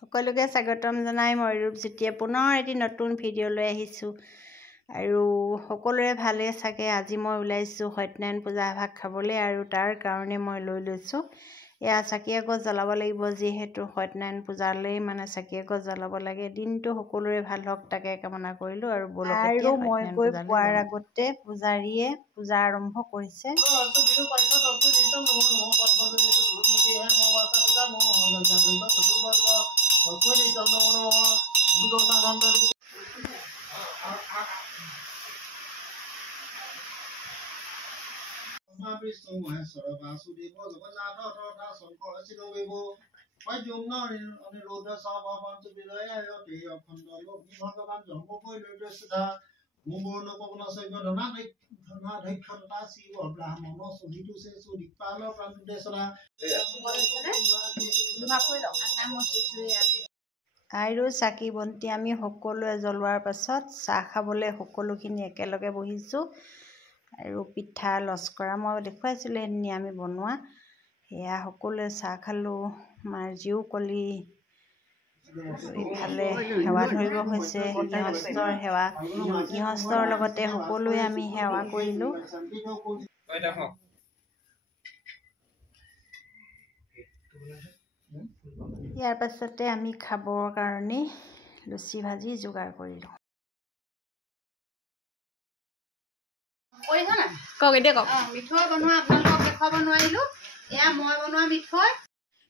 সকলোকে স্বাগতম জনাই মই ৰূপজ্যোতিয়ে পুনৰ এটি নতুন ভিডিঅ' লৈ আহিছোঁ আৰু সকলোৰে ভালে চাগে। আজি মই ওলাইছোঁ সত্যনাৰায়ণ পূজা ভাগ খাবলৈ আৰু তাৰ কাৰণে মই লৈ লৈছোঁ এয়া চাকি এগছ জ্বলাব লাগিব, যিহেতু সত্যনাৰায়ণ পূজালৈ মানে চাকি এগছ জ্বলাব লাগে। দিনটো সকলোৰে ভাল হওক তাকে কামনা কৰিলোঁ আৰু আৰু মই গৈ পোৱাৰ আগতে পূজাৰীয়ে পূজা আৰম্ভ কৰিছে। আৰু চাকি বন্তি আমি সকলোৱে জ্বলোৱাৰ পাছত চাহ খাবলৈ সকলোখিনি একেলগে বহিছোঁ আৰু পিঠা লস্কৰা মই দেখুৱাইছিলোঁ সেইদিনা আমি বনোৱা। সেয়া সকলোৱে চাহ খালোঁ। মাৰ জিউ কলি ইফালে সেৱা ধৰিব হৈছে, গৃহস্থৰ সেৱা, গৃহস্থৰ লগতে সকলোৱে আমি সেৱা কৰিলোঁ। ইয়াৰ পাছতে আমি খাবৰ কাৰণে লুচি ভাজি যোগাৰ কৰিলোঁ।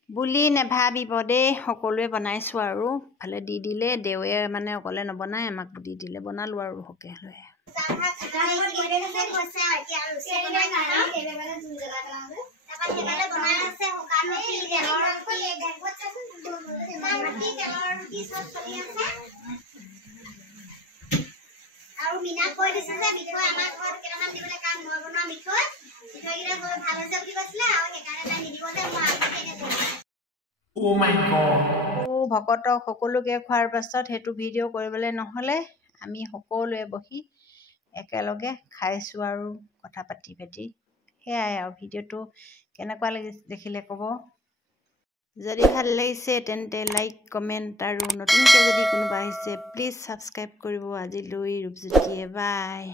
বুলি নেভাবিব দেই, সকলোৱে বনাইছোঁ আৰু ভালে দি দিলে। দেৱে মানে অকলে নবনাই, আমাক দি দিলে, বনালোঁ আৰু সকে লৈ। আৰু মিনা কৈ দিছে যে মিঠৈ আমাৰ ঘৰত কেইটামান দিবলৈ, কাৰণ মই বনোৱা মিঠৈকেইটা ভাল হৈছে বুলি কৈছিলে আৰু সেইকাৰণে তাই নিদিব যে মই আগতীয়াকৈ কৈছোঁ। ভকতক সকলোকে খোৱাৰ পাছত সেইটো ভিডিঅ' কৰিবলৈ নহ'লে আমি সকলোৱে বহি একেলগে খাইছোঁ আৰু কথা পাতি পাতি। সেয়াই আৰু ভিডিঅ'টো কেনেকুৱা লাগিছে দেখিলে ক'ব। যদি ভাল লাগিছে তেন্তে লাইক কমেণ্ট আৰু নতুনকৈ যদি কোনোবা আহিছে প্লিজ ছাবস্ক্ৰাইব কৰিব। আজিলৈ ৰূপজ্যোতিয়ে বাই।